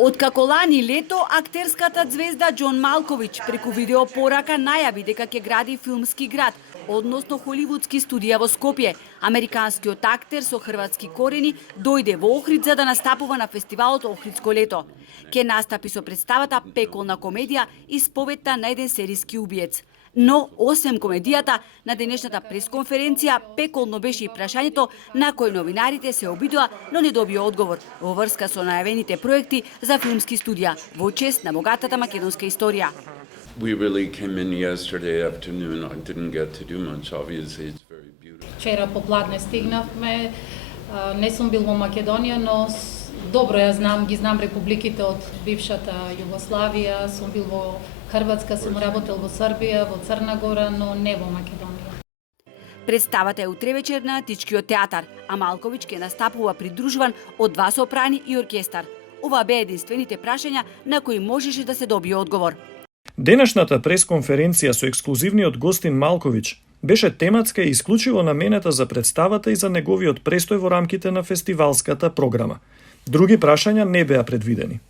Откако лани лето, актерската звезда Џон Малковиќ преку видеопорака најави дека ќе гради филмски град, односно холивудски студија во Скопје. Американскиот актер со хрватски корени дојде во Охрид за да настапува на фестивалот Охридско лето. Ке настапи со представата пеколна комедија Исповедта на еден серијски убиец. Но, осем комедијата, на денешната пресконференција пеколно беше и прашањето на кој новинарите се обидоа, но не добија одговор во врска со најавените проекти за филмски студија во чест на богатата македонска историја. We really came in yesterday afternoon. I didn't get to do much. Obviously, it's very beautiful. Вчера попладне стигнавме. Не сум бил во Македонија, но добро ја знам, ги знам републиките од бившата Југославија. Сум бил во Хрватска, сум работел во Србија, во Црна Гора, но не во Македонија. Представата е утре вечер на Атичкиот театар, а Малковиќ ќе настапува придружуван од два сопрани и оркестар. Ова беа единствените прашања на кои можеше да се добие одговор. Денешната пресконференција со ексклузивниот гостин Малковиќ беше тематска и исклучиво наменета за представата и за неговиот престој во рамките на фестивалската програма. Други прашања не беа предвидени.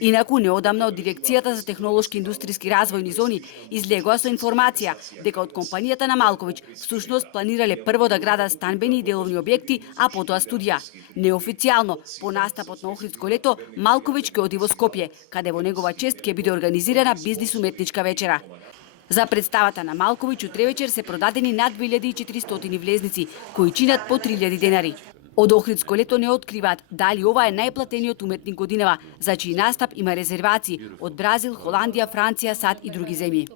Инаку, неодамна од Дирекцијата за технолошки индустријски развојни зони излегоа со информација дека од компанијата на Малковиќ всушност планирале прво да градат станбени и деловни објекти, а потоа студија. Неофицијално, по настапот на Охридско лето, Малковиќ ќе оди во Скопје, каде во негова чест ќе биде организирана бизнис-уметничка вечера. За представата на Малковиќ утре вечер се продадени над 2400 влезници, кои чинат по 3000 денари. Од Охридско лето не откриваат дали ова е најплатениот уметник годинава, за чиј настап има резервации од Бразил, Холандија, Франција, САД и други земји.